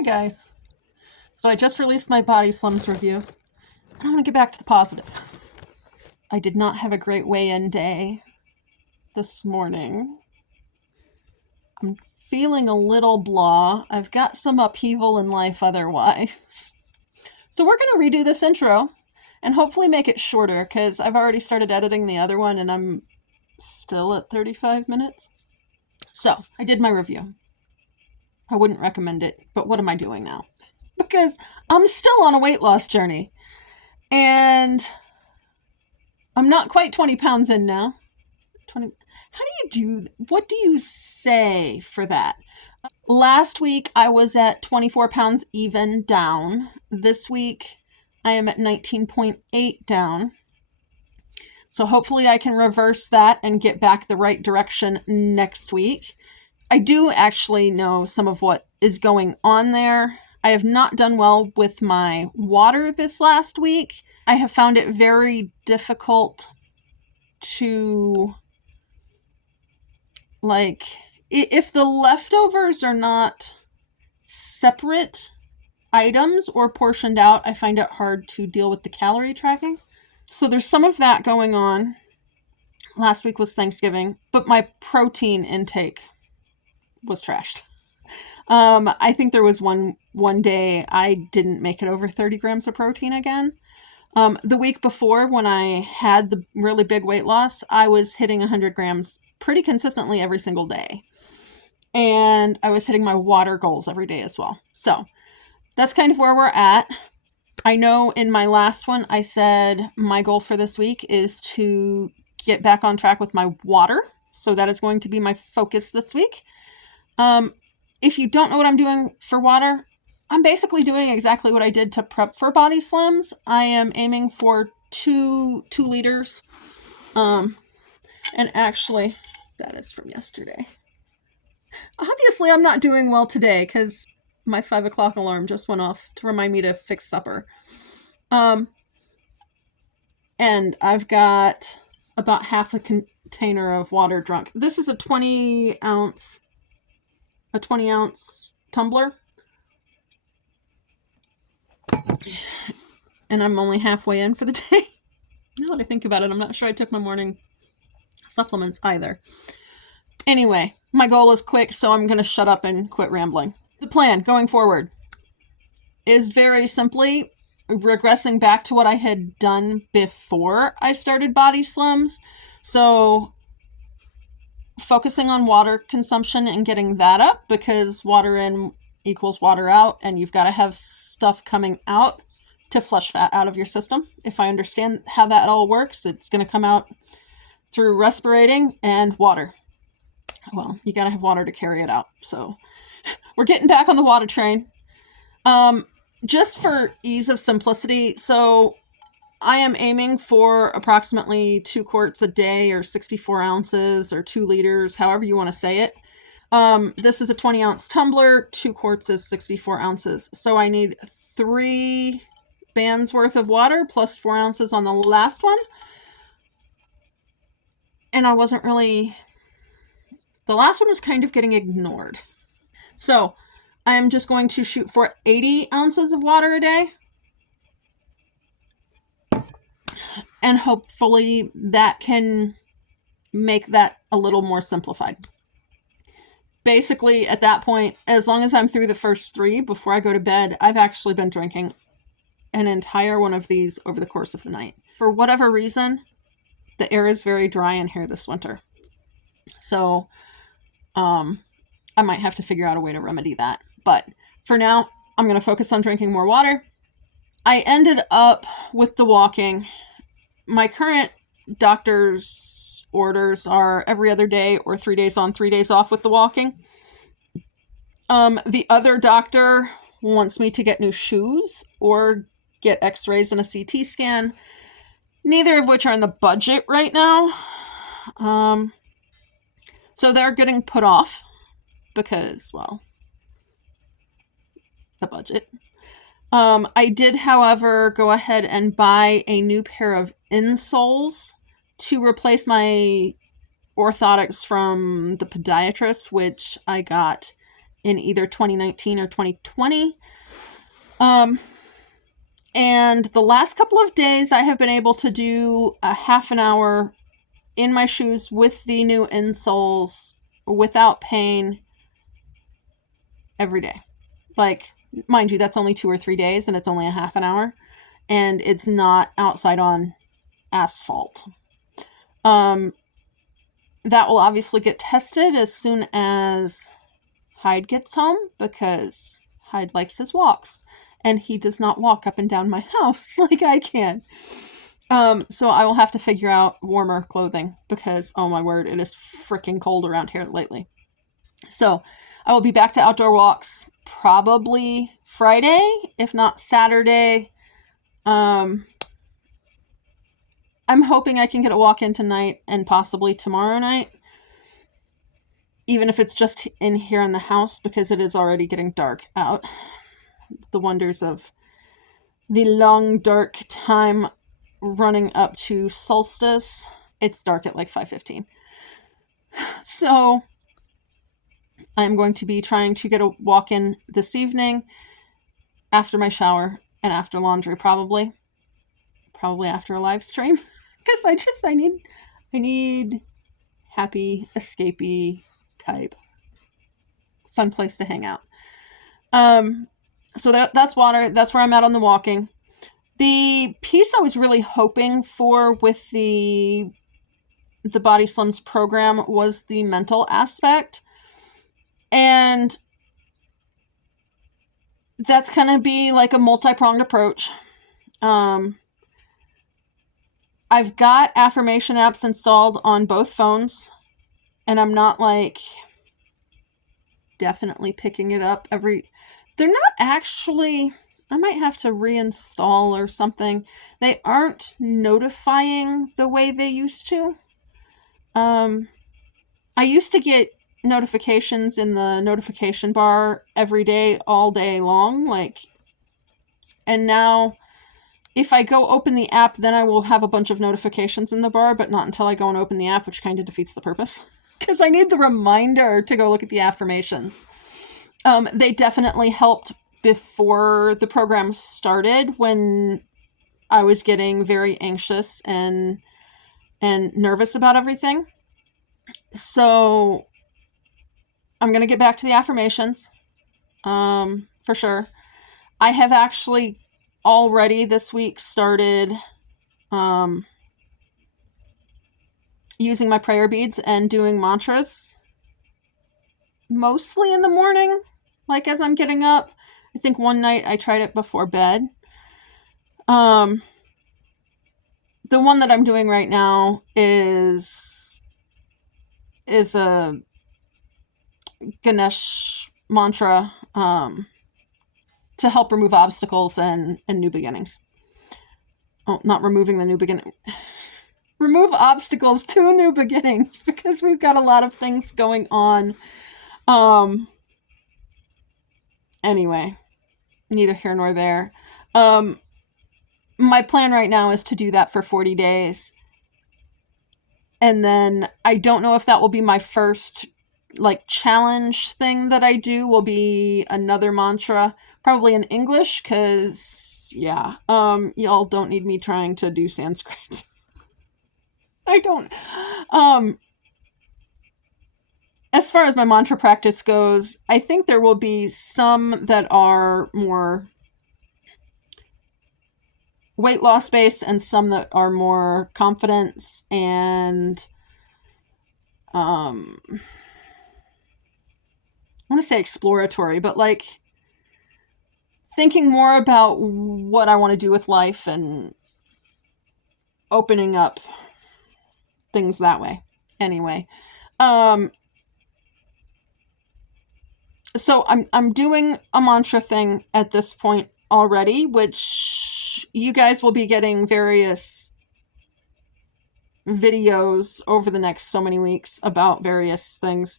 Hi guys. So I just released my BodySlims review, and I want to get back to the positive. I did not have a great weigh-in day this morning. I'm feeling a little blah. I've got some upheaval in life otherwise. So we're going to redo this intro and hopefully make it shorter because I've already started editing the other one and I'm still at 35 minutes. So I did my review. I wouldn't recommend it, but what am I doing now? Because I'm still on a weight loss journey and I'm not quite 20 pounds in now. How what do you say for that? Last week I was at 24 pounds even down. This week I am at 19.8 down. So hopefully I can reverse that and get back the right direction next week. I do actually know some of what is going on there. I have not done well with my water this last week. I have found it very difficult to, if the leftovers are not separate items or portioned out, I find it hard to deal with the calorie tracking. So there's some of that going on. Last week was Thanksgiving, but my protein intake was trashed. I think there was one day I didn't make it over 30 grams of protein again. The week before, when I had the really big weight loss, I was hitting 100 grams pretty consistently every single day. And I was hitting my water goals every day as well. So that's kind of where we're at. I know in my last one, I said my goal for this week is to get back on track with my water. So that is going to be my focus this week. If you don't know what I'm doing for water, I'm basically doing exactly what I did to prep for BodySlims. I am aiming for two liters. And actually, that is from yesterday. Obviously, I'm not doing well today because my 5 o'clock alarm just went off to remind me to fix supper. And I've got about half a container of water drunk. This is a 20 ounce tumbler. And I'm only halfway in for the day. Now that I think about it, I'm not sure I took my morning supplements either. Anyway, my goal is quick, so I'm going to shut up and quit rambling. The plan going forward is very simply regressing back to what I had done before I started BodySlims. So focusing on water consumption and getting that up, because water in equals water out, and you've got to have stuff coming out to flush fat out of your system. If I understand how that all works, it's going to come out through respirating and water. Well, you got to have water to carry it out. So we're getting back on the water train. Just for ease of simplicity, so I am aiming for approximately 2 quarts a day or 64 ounces or 2 liters, however you want to say it. This is a 20 ounce tumbler. 2 quarts is 64 ounces. So I need 3 bands worth of water plus 4 ounces on the last one. And the last one was kind of getting ignored. So I'm just going to shoot for 80 ounces of water a day. And hopefully that can make that a little more simplified. Basically, at that point, as long as I'm through the first 3 before I go to bed, I've actually been drinking an entire one of these over the course of the night. For whatever reason, the air is very dry in here this winter. So, I might have to figure out a way to remedy that. But for now, I'm going to focus on drinking more water. I ended up with the walking. My current doctor's orders are every other day or 3 days on, 3 days off with the walking. The other doctor wants me to get new shoes or get x-rays and a CT scan, neither of which are in the budget right now. So they're getting put off because, well, the budget. I did, however, go ahead and buy a new pair of insoles to replace my orthotics from the podiatrist, which I got in either 2019 or 2020. And the last couple of days I have been able to do a half an hour in my shoes with the new insoles without pain every day. Like, mind you, that's only 2 or 3 days and it's only a half an hour and it's not outside on asphalt. That will obviously get tested as soon as Hyde gets home, because Hyde likes his walks and he does not walk up and down my house like I can. So I will have to figure out warmer clothing because, oh my word, it is freaking cold around here lately. So I will be back to outdoor walks probably Friday, if not Saturday. I'm hoping I can get a walk in tonight and possibly tomorrow night, even if it's just in here in the house, because it is already getting dark out. The wonders of the long, dark time running up to solstice. It's dark at like 5:15. So I'm going to be trying to get a walk in this evening after my shower and after laundry, probably after a live stream, because I need happy, escapey type fun place to hang out. So that's water. That's where I'm at on the walking. The piece I was really hoping for with the BodySlims program was the mental aspect. And that's going to be like a multi-pronged approach. I've got affirmation apps installed on both phones, and I'm not like definitely picking it up they're not actually, I might have to reinstall or something. They aren't notifying the way they used to. I used to get notifications in the notification bar every day, all day long, and now if I go open the app, then I will have a bunch of notifications in the bar, but not until I go and open the app, which kind of defeats the purpose, because I need the reminder to go look at the affirmations. They definitely helped before the program started, when I was getting very anxious and nervous about everything. So I'm going to get back to the affirmations, for sure. I have actually already this week started using my prayer beads and doing mantras, mostly in the morning, like as I'm getting up. I think one night I tried it before bed. The one that I'm doing right now is a Ganesh mantra to help remove obstacles and new beginnings. Oh, not removing the new beginning. Remove obstacles to new beginnings, because we've got a lot of things going on. Anyway, neither here nor there. My plan right now is to do that for 40 days. And then I don't know if that will be my first challenge thing that I do, will be another mantra, probably in English, because y'all don't need me trying to do Sanskrit. I don't. As far as my mantra practice goes, I think there will be some that are more weight loss based and some that are more confidence and I want to say exploratory, but thinking more about what I want to do with life and opening up things that way. Anyway, so I'm doing a mantra thing at this point already, which you guys will be getting various videos over the next so many weeks about various things,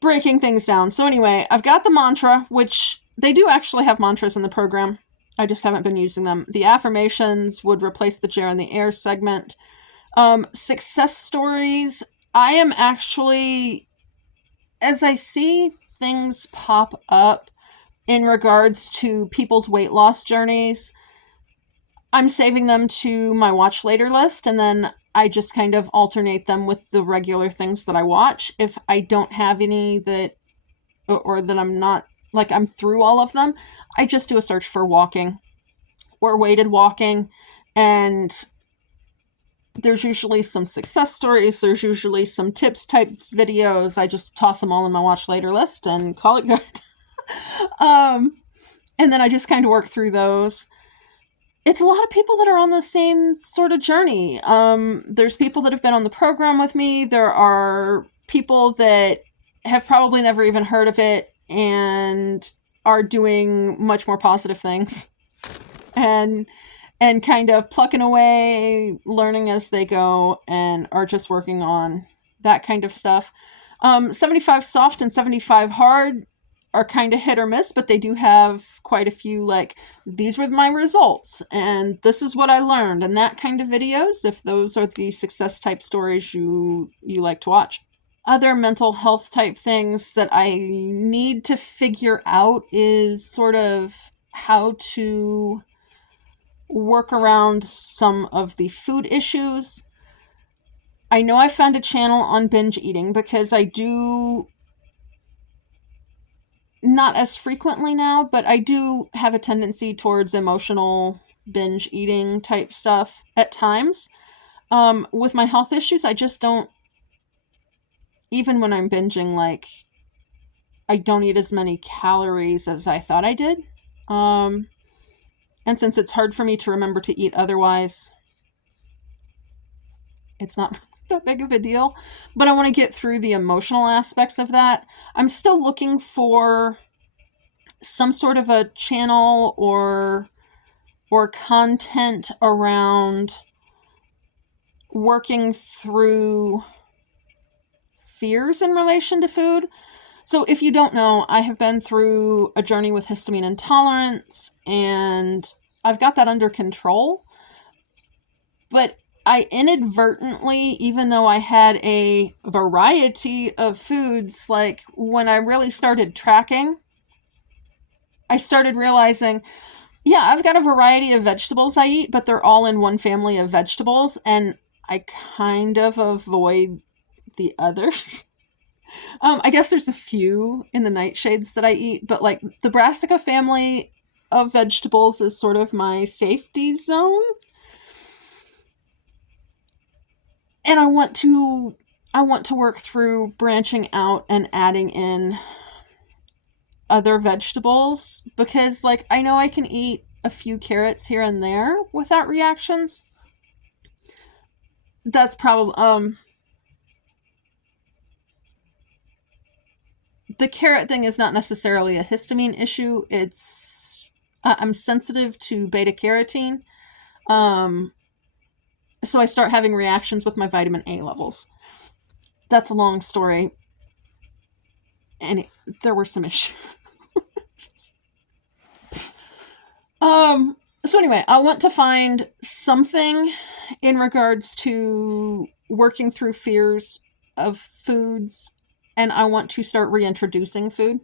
breaking things down. So anyway, I've got the mantra, which they do actually have mantras in the program. I just haven't been using them. The affirmations would replace the Jar in the Air segment. Success stories. I am actually, as I see things pop up in regards to people's weight loss journeys, I'm saving them to my watch later list, and then I just kind of alternate them with the regular things that I watch. If I don't have any that, or that I'm not, like I'm through all of them, I just do a search for walking or weighted walking, and there's usually some success stories, there's usually some tips types videos. I just toss them all in my watch later list and call it good. And then I just kind of work through those. It's a lot of people that are on the same sort of journey. There's people that have been on the program with me. There are people that have probably never even heard of it and are doing much more positive things and kind of plucking away, learning as they go, and are just working on that kind of stuff. 75 soft and 75 hard are kind of hit or miss, but they do have quite a few, like, these were my results and this is what I learned, and that kind of videos, if those are the success type stories you like to watch. Other mental health type things that I need to figure out is sort of how to work around some of the food issues. I know I found a channel on binge eating because I do, not as frequently now, but I do have a tendency towards emotional binge eating type stuff at times. With my health issues, I just don't, even when I'm binging, like, I don't eat as many calories as I thought I did. And since it's hard for me to remember to eat otherwise, it's not that big of a deal. But I want to get through the emotional aspects of that. I'm still looking for some sort of a channel or content around working through fears in relation to food. So if you don't know, I have been through a journey with histamine intolerance, and I've got that under control. But I inadvertently, even though I had a variety of foods, like when I really started tracking, I started realizing, yeah, I've got a variety of vegetables I eat, but they're all in one family of vegetables, and I kind of avoid the others. I guess there's a few in the nightshades that I eat, but like the brassica family of vegetables is sort of my safety zone. And I want to work through branching out and adding in other vegetables, because like I know I can eat a few carrots here and there without reactions. That's probably the carrot thing is not necessarily a histamine issue. It's I'm sensitive to beta carotene. So I start having reactions with my vitamin A levels. That's a long story. And there were some issues. So anyway, I want to find something in regards to working through fears of foods, and I want to start reintroducing food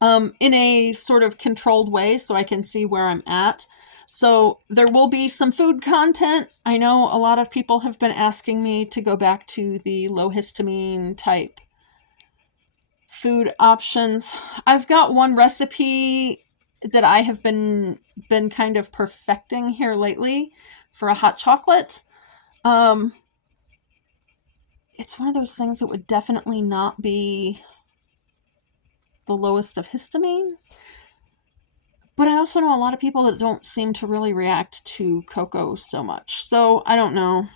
in a sort of controlled way so I can see where I'm at. So there will be some food content. I know a lot of people have been asking me to go back to the low histamine type food options. I've got one recipe that I have been kind of perfecting here lately for a hot chocolate. It's one of those things that would definitely not be the lowest of histamine. But I also know a lot of people that don't seem to really react to cocoa so much. So I don't know.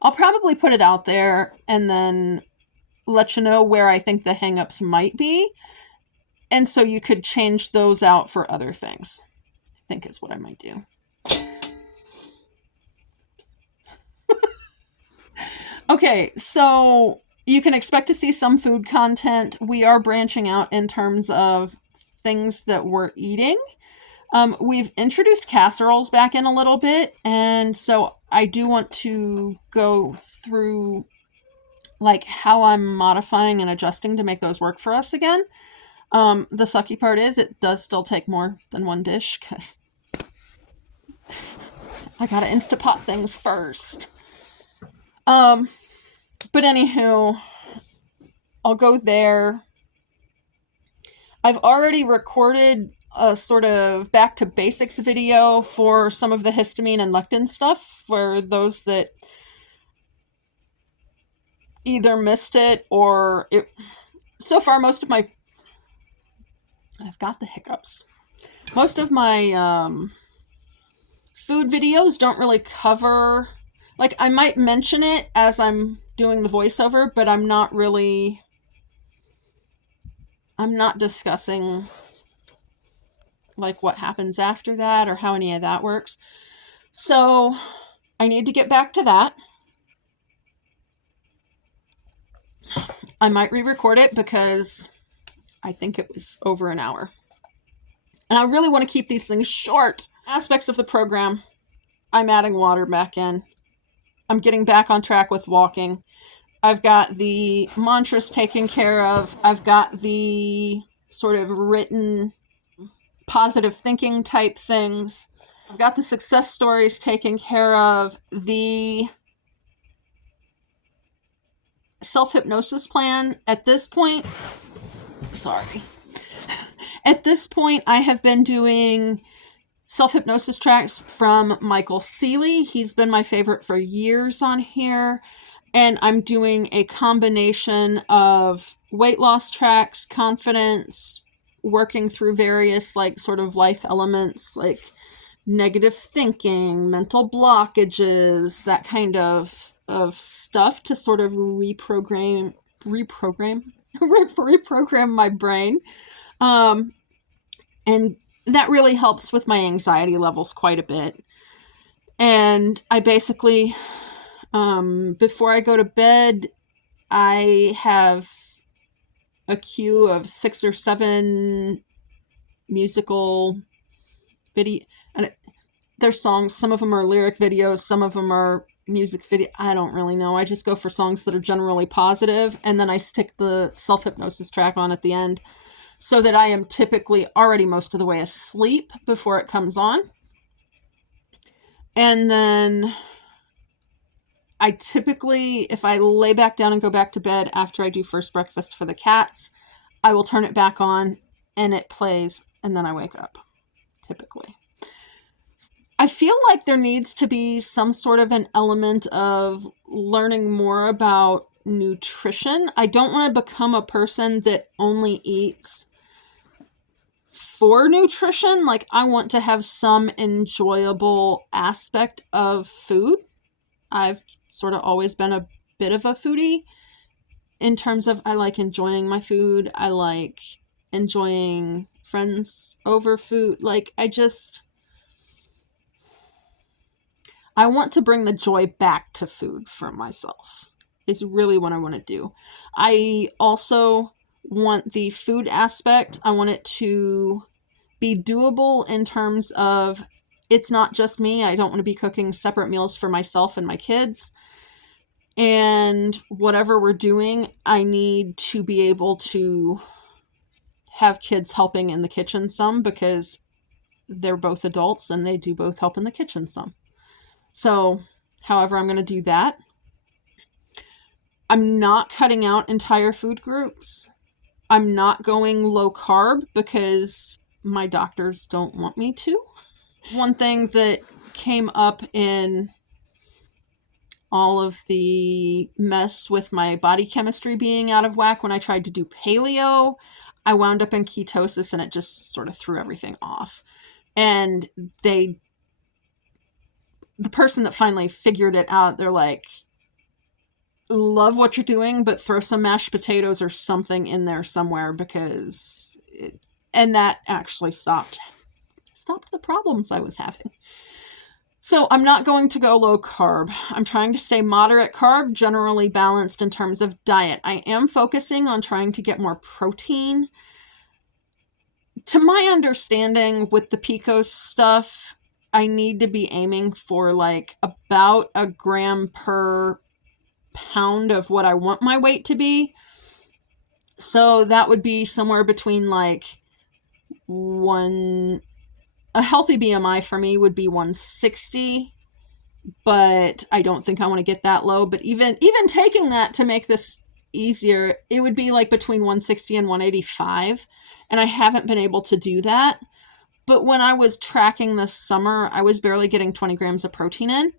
I'll probably put it out there and then let you know where I think the hangups might be. And so you could change those out for other things, I think is what I might do. Okay, so you can expect to see some food content. We are branching out in terms of things that we're eating. We've introduced casseroles back in a little bit, and so I do want to go through like how I'm modifying and adjusting to make those work for us again. The sucky part is it does still take more than one dish because I gotta Instapot things first. But anywho, I'll go there. I've already recorded a sort of back to basics video for some of the histamine and lectin stuff for those that either missed it or it. So far, I've got the hiccups. Most of my food videos don't really cover, like I might mention it as I'm doing the voiceover, but I'm not discussing like what happens after that or how any of that works. So I need to get back to that. I might re-record it because I think it was over an hour. And I really want to keep these things short. Aspects of the program, I'm adding water back in. I'm getting back on track with walking. I've got the mantras taken care of. I've got the sort of written positive thinking type things. I've got the success stories taken care of. The self-hypnosis plan at this point, I have been doing self-hypnosis tracks from Michael Seeley. He's been my favorite for years on here. And I'm doing a combination of weight loss tracks, confidence, working through various like sort of life elements like negative thinking, mental blockages, that kind of stuff to sort of reprogram my brain. And that really helps with my anxiety levels quite a bit. And I basically, before I go to bed, I have a queue of 6 or 7 musical video, and they're songs. Some of them are lyric videos, some of them are music video. I don't really know. I just go for songs that are generally positive, and then I stick the self-hypnosis track on at the end so that I am typically already most of the way asleep before it comes on. And then I typically, if I lay back down and go back to bed after I do first breakfast for the cats, I will turn it back on and it plays, and then I wake up, typically. I feel like there needs to be some sort of an element of learning more about nutrition. I don't want to become a person that only eats for nutrition. Like, I want to have some enjoyable aspect of food. I've sort of always been a bit of a foodie in terms of I like enjoying my food. I like enjoying friends over food. Like, I want to bring the joy back to food for myself is really what I want to do. I also want the food aspect. I want it to be doable in terms of it's not just me. I don't want to be cooking separate meals for myself and my kids. And whatever we're doing, I need to be able to have kids helping in the kitchen some because they're both adults and they do both help in the kitchen some. So, however I'm going to do that. I'm not cutting out entire food groups. I'm not going low carb because my doctors don't want me to. One thing that came up in all of the mess with my body chemistry being out of whack when I tried to do paleo, I wound up in ketosis and it just sort of threw everything off. And the person that finally figured it out, they're like, love what you're doing, but throw some mashed potatoes or something in there somewhere because and that actually stopped the problems I was having. So I'm not going to go low carb. I'm trying to stay moderate carb, generally balanced in terms of diet. I am focusing on trying to get more protein. To my understanding with the PCOS stuff, I need to be aiming for like about 1 gram per pound of what I want my weight to be. So that would be somewhere between like a healthy BMI for me would be 160, but I don't think I want to get that low. But even taking that to make this easier, it would be like between 160 and 185. And I haven't been able to do that. But when I was tracking this summer, I was barely getting 20 grams of protein in.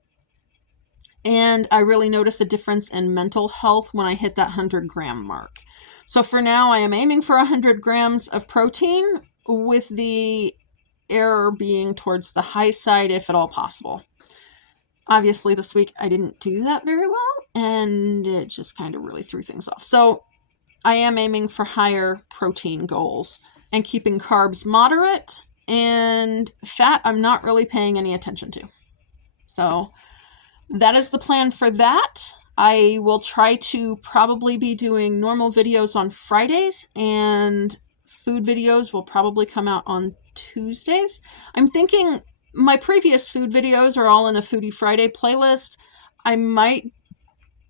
And I really noticed a difference in mental health when I hit that 100-gram mark. So for now, I am aiming for 100 grams of protein, with the error being towards the high side if at all possible. Obviously, this week I didn't do that very well, and it just kind of really threw things off. So I am aiming for higher protein goals and keeping carbs moderate, and fat I'm not really paying any attention to. So that is the plan for that. I will try to probably be doing normal videos on Fridays, and food videos will probably come out on Tuesdays. I'm thinking my previous food videos are all in a Foodie Friday playlist. I might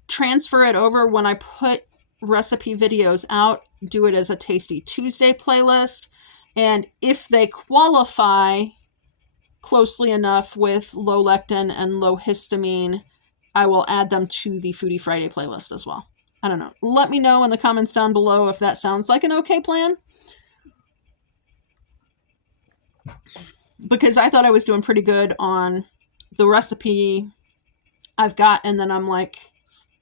transfer it over when I put recipe videos out, do it as a Tasty Tuesday playlist. And if they qualify closely enough with low lectin and low histamine, I will add them to the Foodie Friday playlist as well. I don't know. Let me know in the comments down below if that sounds like an okay plan. Because I thought I was doing pretty good on the recipe I've got, and then I'm like,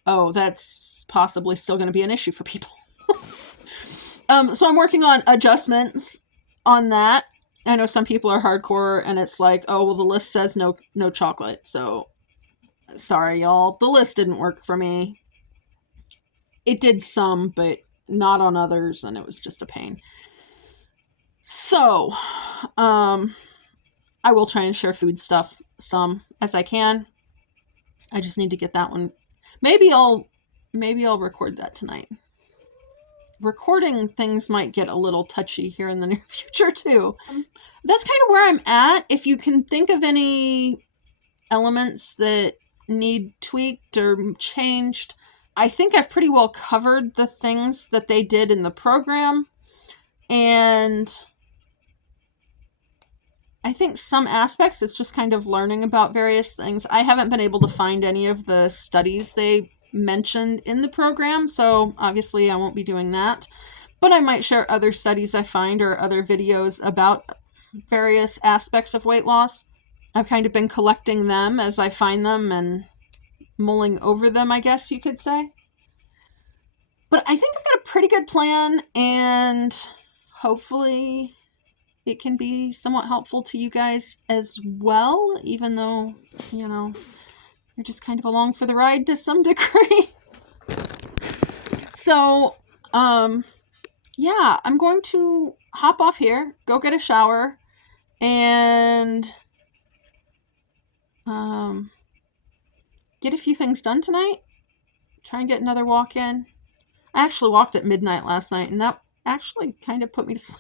oh, that's possibly still going to be an issue for people. So I'm working on adjustments on that. I know some people are hardcore, and it's like, oh, well, the list says no chocolate. So sorry, y'all. The list didn't work for me. It did some, but not on others, and it was just a pain. So, I will try and share food stuff some as I can. I just need to get that one. Maybe I'll record that tonight. Recording things might get a little touchy here in the near future too. That's kind of where I'm at. If you can think of any elements that need tweaked or changed, I think I've pretty well covered the things that they did in the program. And I think some aspects, it's just kind of learning about various things. I haven't been able to find any of the studies they mentioned in the program, so obviously I won't be doing that. But I might share other studies I find or other videos about various aspects of weight loss. I've kind of been collecting them as I find them and mulling over them, I guess you could say. But I think I've got a pretty good plan, and hopefully it can be somewhat helpful to you guys as well, even though, you're just kind of along for the ride to some degree. So, yeah, I'm going to hop off here, go get a shower, and get a few things done tonight. Try and get another walk in. I actually walked at midnight last night, and that actually kind of put me to sleep.